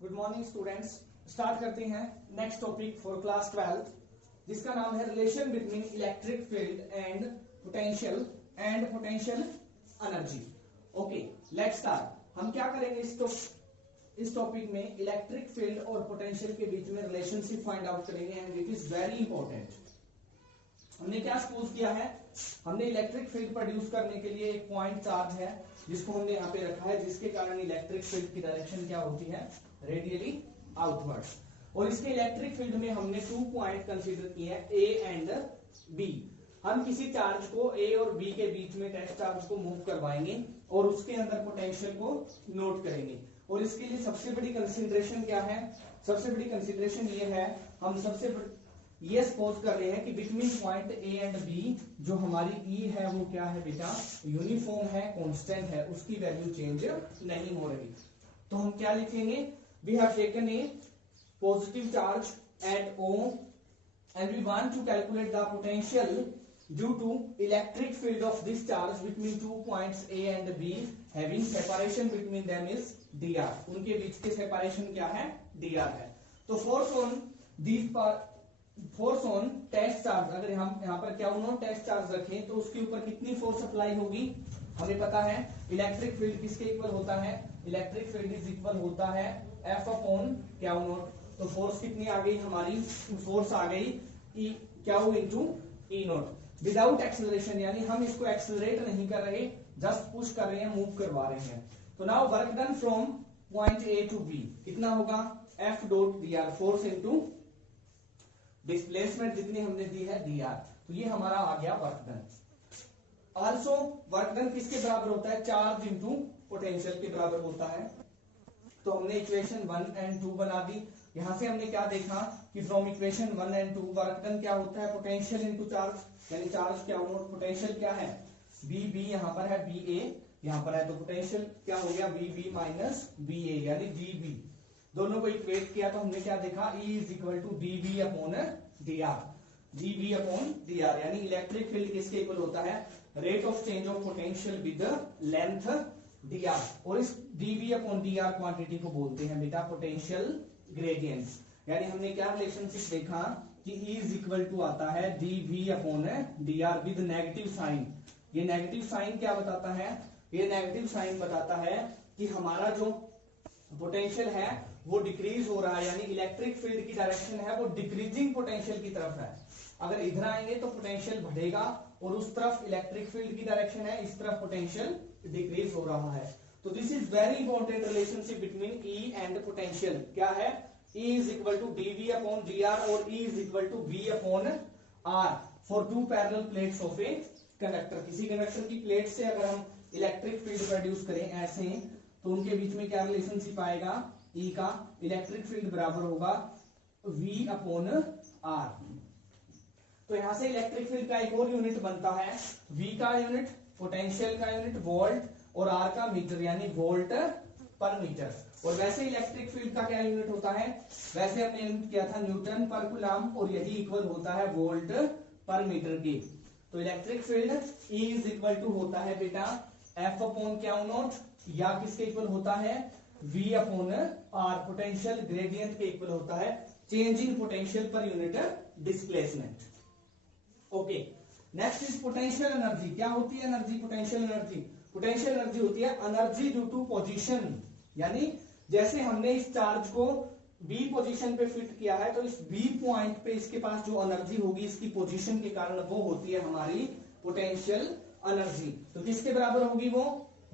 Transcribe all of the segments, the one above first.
Good morning students. Start करते हैं next topic for class 12 जिसका नाम है relation between electric field and potential energy. Okay, let's start. हम क्या करेंगे इस टॉपिक में इलेक्ट्रिक फील्ड और पोटेंशियल के बीच में रिलेशनशिप फाइंड आउट करेंगे and it is very important. हमने क्या सपोज किया है, हमने इलेक्ट्रिक फील्ड प्रोड्यूस करने के लिए एक पॉइंट चार्ज है जिसको हमने यहाँ पे रखा है, जिसके कारण इलेक्ट्रिक फील्ड की डायरेक्शन क्या होती है, रेडियली आउटवर्ड्स। और इसके इलेक्ट्रिक फील्ड में हमने 2 पॉइंट कंसीडर किए हैं, ए एंड बी। हम किसी चार्ज को ए और बी के बीच में टेस्ट चार्ज को मूव करवाएंगे और उसके अंदर पोटेंशियल को नोट करेंगे। और इसके लिए सबसे बड़ी कंसीडरेशन क्या है, सबसे बड़ी कंसीडरेशन ये है, हम ये सपोज कर रहे हैं कि between point A and B जो हमारी ई है वो क्या है बेटा, यूनिफॉर्म है, कांस्टेंट है, उसकी वैल्यू चेंज नहीं हो रही। तो हम क्या लिखेंगे, we have taken a positive charge at O and we want to calculate the potential due to electric field of this charge between 2 points A and B having separation between them is dr। उनके बीच के separation क्या है, dr है। तो force on test charge, अगर हम यहाँ पर क्या उन्होंने टेस्ट चार्ज रखें तो उसके ऊपर कितनी फोर्स अप्लाई होगी, हमें पता है इलेक्ट्रिक फील्ड किसके इक्वल होता है, इलेक्ट्रिक फील्ड इज इक्वल होता है F अपॉन क्या नॉट। तो फोर्स कितनी आ गई हमारी, फोर्स आ गई E क्या into E not without acceleration, यानी हम इसको एक्सेलरेट नहीं कर रहे, जस्ट पुश कर रहे हैं, मूव करवा रहे हैं। तो now work done from point A to B कितना होगा, F dot dr, force into displacement जितनी हमने दी है dr। तो ये हमारा आ गया work done. Also work done किसके बराबर होता है, चार्ज इंटू पोटेंशियल के बराबर होता है। तो हमने इक्वेशन 1 एंड 2 बना दी। यहां से हमने क्या देखा कि from equation 1 and 2 work done क्या होता है, पोटेंशियल इंटू चार्ज, यानी चार्ज क्या होगा, पोटेंशियल क्या है बी बी, यहां पर है बी ए, यहां पर है, तो पोटेंशियल क्या हो गया बी बी माइनस बी ए, यानी डी बी। दोनों को इक्वेट किया तो हमने क्या देखा, E is equal to D B upon D R, D B upon D R, यानी इलेक्ट्रिक फील्ड किसके इक्वल होता है, rate of change of potential with length D R. और इस D B upon D R quantity को बोलते हैं बेटा पोटेंशियल ग्रेडियंट। यानी हमने क्या रिलेशनशिप देखा कि E इज इक्वल टू आता है D B upon D R with negative sign. ये नेगेटिव साइन क्या बताता है, ये नेगेटिव साइन बताता है कि हमारा जो पोटेंशियल है वो डिक्रीज हो रहा है, यानी इलेक्ट्रिक फील्ड की डायरेक्शन है वो डिक्रीजिंग पोटेंशियल की तरफ है। अगर इधर आएंगे तो पोटेंशियल बढ़ेगा और उस तरफ इलेक्ट्रिक फील्ड की डायरेक्शन है, इस तरफ पोटेंशियल डिक्रीज हो रहा है। तो this is very important relationship between E and potential. क्या है, E is equal to D V upon D R और E is equal to V upon R for 2 parallel plates of a conductor. किसी conductor की plate से अगर हम electric field produce करें ऐसे, तो उनके बीच में क्या रिलेशनशिप आएगा, E का इलेक्ट्रिक फील्ड बराबर होगा V अपॉन R। तो यहां से इलेक्ट्रिक फील्ड का एक और यूनिट बनता है, V का यूनिट, पोटेंशियल का यूनिट वोल्ट और R का मीटर, यानी वोल्ट पर मीटर। और वैसे इलेक्ट्रिक फील्ड का क्या यूनिट होता है, वैसे हमने यूनिट किया था न्यूटन पर कूलम, और यही इक्वल होता है वोल्ट पर मीटर की। तो electric field E is equal to होता है बेटा F अपॉन क्या नॉट, या किसके इक्वल होता है, V upon R, potential gradient के इक्वल होता है, change in potential per unit displacement. Okay, next is potential energy. क्या होती है energy, potential energy, potential energy होती है एनर्जी ड्यू टू पोजीशन। यानी जैसे हमने इस चार्ज को B पोजीशन पे फिट किया है, तो इस B पॉइंट पे इसके पास जो एनर्जी होगी इसकी पोजीशन के कारण, वो होती है हमारी पोटेंशियल एनर्जी। तो किसके बराबर होगी वो,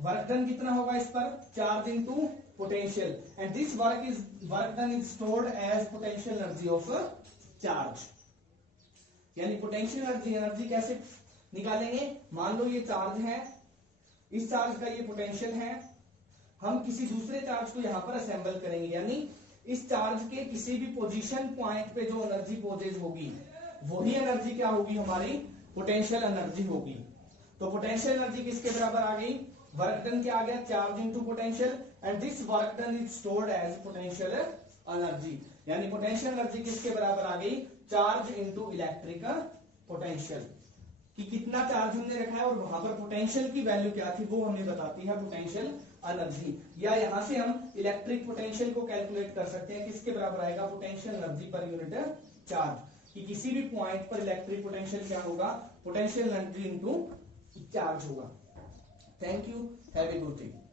वर्क डन कितना होगा इस पर, charge into potential, and this work done is stored as potential energy of charge. यानी पोटेंशियल एनर्जी कैसे निकालेंगे, मान लो ये चार्ज है, इस चार्ज का ये पोटेंशियल है, हम किसी दूसरे चार्ज को यहां पर असेंबल करेंगे, यानी इस चार्ज के किसी भी पोजीशन पॉइंट पे जो एनर्जी पोजेज होगी वही एनर्जी क्या होगी, हमारी पोटेंशियल एनर्जी होगी। तो पोटेंशियल एनर्जी किसके बराबर आ गई, वर्क डन क्या आ गया, charge into potential, and this work done is stored as potential energy. यानी पोटेंशियल एनर्जी किसके बराबर आ गई, चार्ज इनटू इलेक्ट्रिक पोटेंशियल। कि कितना चार्ज हमने रखा है और वहां पर पोटेंशियल की वैल्यू क्या थी वो हमें बताती है पोटेंशियल एनर्जी, या यहां से हम इलेक्ट्रिक पोटेंशियल को कैलकुलेट कर सकते हैं, किसके बराबर आएगा, potential energy per unit charge, कि किसी भी पॉइंट पर इलेक्ट्रिक पोटेंशियल क्या होगा, पोटेंशियल एनर्जी इनटू चार्ज होगा। Thank you, have a good day.